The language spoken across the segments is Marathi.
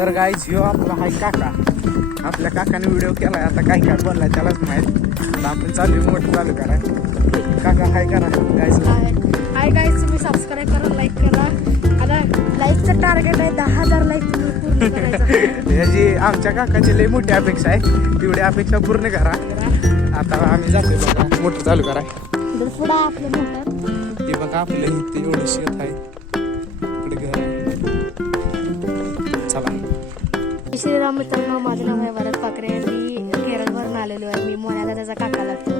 तर गाईच ह्यो आपला हाय काका. आपल्या काकाने व्हिडिओ केलाय आता काय काय बोललाय त्यालाच माहीत. आपण चालू मोठं चालू कराय काका हाय करा गाईच हाय गाईज तुम्ही सबस्क्राईब करा लाईक करा. आता लाईकचं टार्गेट आहे दहा हजार लाईक. ह्याची आमच्या काकाची लई मोठी अपेक्षा आहे तेवढी अपेक्षा पूर्ण करा. आता आम्ही बघा मोठं चालू करा. तर पुढं आपलं मोठं. ते बघा आपलं इथे एवढं शेत आहे. श्रीराम मित्रांनो माझं नाव आहे भरत पाकरे. मी केरळवरून आलेलो आहे. मी मोन्याला त्याचा काका लागतो.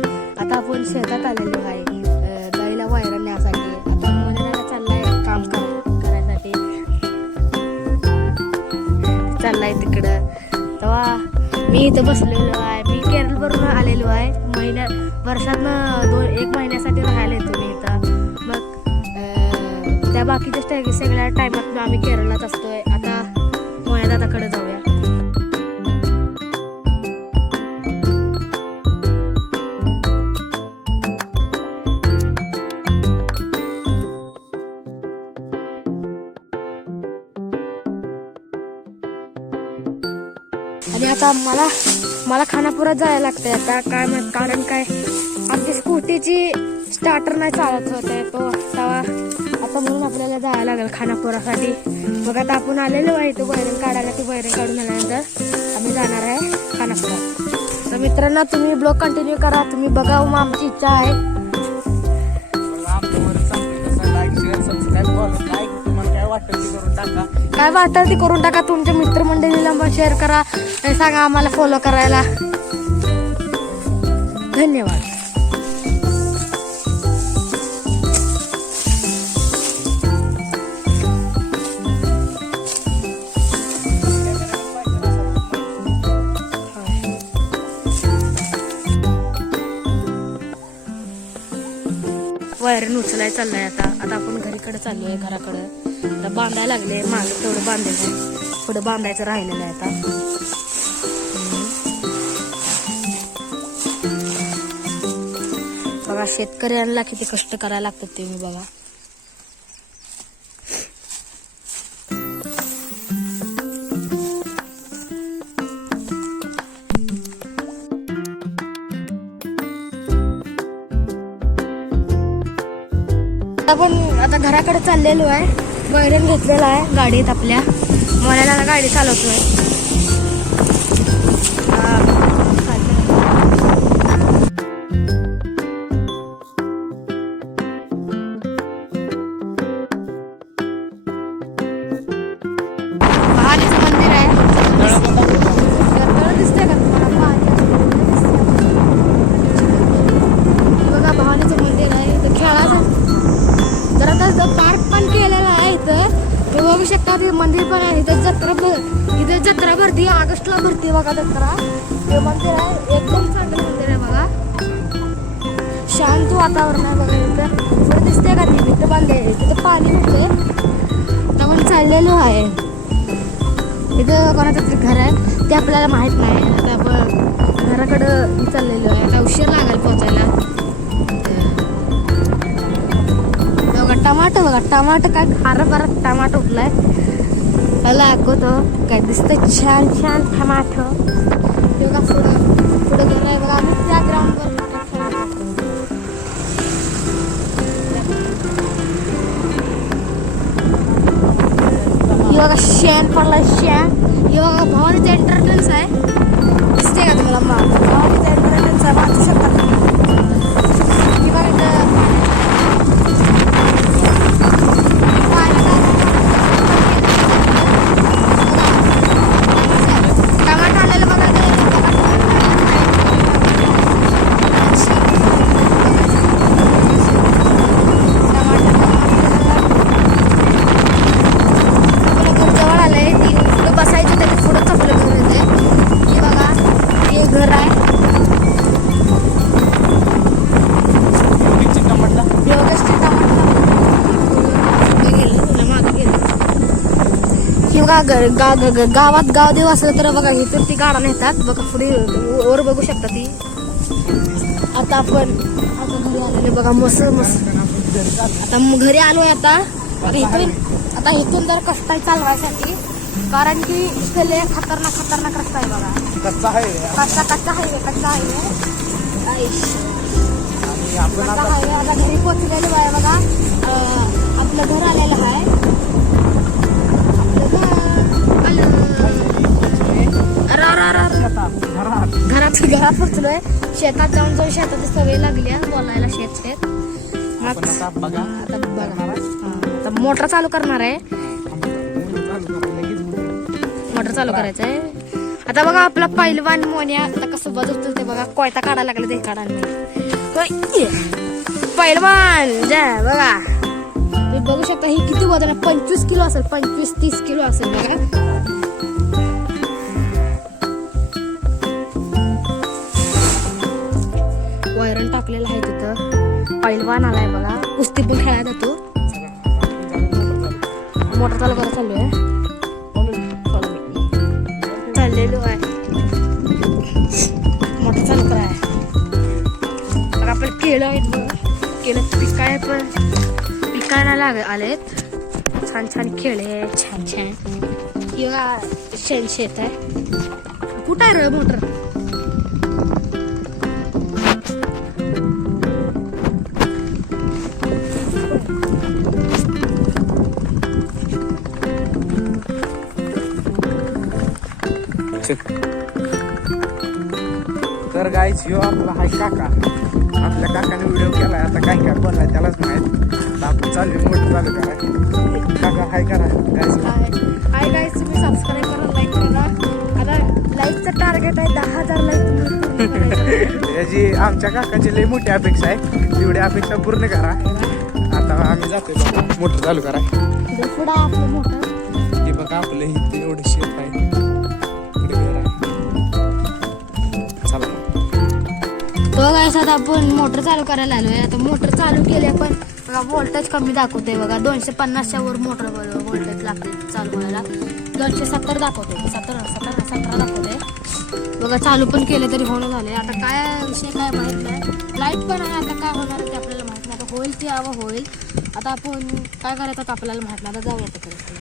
आता आपण शेतात आलेलो आहे. अं, गाईला वायरा न्यासाठी. आता मोन्याला चाललाय काम कर- करायसाठी. चाललाय तिकडं. तेव्हा मी इथं बसलेलो आहे. मी केरळवरून आलेलो आहे. महिन्या वर्षातनं दोन एक महिन्यासाठी राहायला येतो मी इथं. मग त्या बाकीच्या सगळ्या टायमात आम्ही केरळात असतोय. आता मोया दादाकडे जाऊया. आता मला मला खानापुरात जायला लागतंय आता. काय म्हणत कारण काय आमची स्कूटीची स्टार्टर नाही चालत होते तो. तेव्हा आता म्हणून आपल्याला जायला लागेल खानापुरासाठी. मग आता आपण आलेलो आहे तो वैरण काढायला ती बैरण काढून आल्यानंतर आम्ही जाणार आहे खानापुरात. तर मित्रांनो तुम्ही ब्लॉग कंटिन्यू करा. तुम्ही बघा हो, मग आमची इच्छा आहे. टाका. काय वाटतं ते करून टाका. तुमच्या मित्रमंडळीला मग शेअर करा. सांगा आम्हाला फॉलो करायला. धन्यवाद. बाहेरून उचलाय चाललाय आता. आता आपण घरीकडे चाललोय घराकडं. आता बांधायला लागले मागे तेवढं बांधायचं. पुढं बांधायचं राहिलेलं आहे आता. बघा शेतकऱ्यांना किती कष्ट करायला लागतात ते मी बघा. आता पण आता घराकडे चाललेलो आहे. बैरण घेतलेला आहे गाडीत आपल्या. मनाला गाडी चालवतोय. महादेवचं मंदिर आहे. बघू शकता ते मंदिर पण आहे इथं जत्रा भर इथे जत्रा भरती ऑगस्टला भरती बघा जत्रा. ते मंदिर आहे एकदम चांगलं मंदिर आहे बघा. शांत वातावरण आहे बघा इथं. थोडं दिसते का ती? तिथं बांधले तिथं पाणी होते तर पण चाललेलो आहे. इथं कोणाचं तरी घर आहे ते आपल्याला माहीत नाही. आता आपण घराकडं चाललेलो आहे. आता उशीर लागेल पोचायला. टमाटो बघा टमाटो काय खारं टमाटो उठलाय त्याला ऐकवतो काय दिसतं छान छान टमाटो योगा बघा पुढं पुढं घर आहे बघा आम्ही त्या ग्राउंडवर योगा शेण पडला शेण. योगा बघा भवानीचं एंटरटेन्स आहे. दिसते का तुम्हाला? मा भवानीचं एंटरटेन्स आहे वाचू शकता हे बघा ग- गा- गावात गाव देव असलं तर बघा इथं ती गाडा नेतात. बघा पुढे वर बघू शकता ती. आता आपण आता घरी आलेले बघा मस्त मस्त. आता घरी आलोय आता. इथून आता इथून जर कष्ट चालवायसाठी. कारण की इथे लय खतरनाक खतरनाक रस्ता आहे बघा. कच्चा आहे. कच्चा कच्चा हायवे कच्चा हायवे. कच्चा आता हायवे आता घरी पोचलेलो आहे बघा. आपलं घर आलेलं आहे. घरात घरात पोचलोय शेतात जाऊन जाऊन शेताची सवय लागली बोलायला शेत शेत आता मोटर चालू करणार आहे. मोटर चालू करायचं आहे. आता बघा आपला पैलवान मोन्या आता कसं बदलतो ते बघा. कोयता काढायला लागला ते काढा पैलवान जय बघा. तुम्ही बघू शकता ही किती वजन पंचवीस किलो असेल पंचवीस तीस किलो असेल बघा. वैरण टाकलेलं आहे तिथं. पैलवान आलाय बघा. कुस्ती पण खेळायला जातो. मोटर चालू करायला चालू आहे. चाललेलो आहे. मोटर चालू कराय बघा आपण केळं आहेत बघा. केळं पिकाय पण पिकायला लाग आलेत. छान छान केळे आहेत. छान छान. किंवा शेण शेत आहे. कुठं आहे रे मोटर? तर गाईच ह्यो आपला हाय काका आपल्या काकाने व्हिडिओ केलाय आता काय काय बोललाय त्यालाच माहीत. आपण चालू मोठं चालू करा. काका हाय करा गाईच हाय. गाईज तुम्ही सबस्क्राईब करा लाईक करा. आता लाईकचं टार्गेट आहे दहा हजार लाईक. याची आमच्या काकाची लई मोठी अपेक्षा आहे. तेवढी अपेक्षा पूर्ण करा. आता आम्ही जातोय मोटर चालू करा. पुढं आपलं मोठं. हे बघा आपलं इथे एवढं शेत आहे. बघा गाईस आता आपण मोटर चालू करायला आलो आहे आता मोटर चालू केली आपण बघा व्होल्टेज कमी दाखवते बघा. दोनशे पन्नासच्या वर मोटर व्होल्टेज लागते चालू करायला. दोनशे सत्तर दाखवतोय. सत्तर सत्तर सतरा दाखवतोय. बघा चालू पण केले तरी होणं झाले आता काय विषय काय माहीत नाही. लाइट पण आहे आता काय होणार आहे ते आपल्याला माहीत नाही. आता होईल ती हवं होईल. आता आपण काय करायचं आपल्याला माहीत नाही. आता जाऊया तिकडे.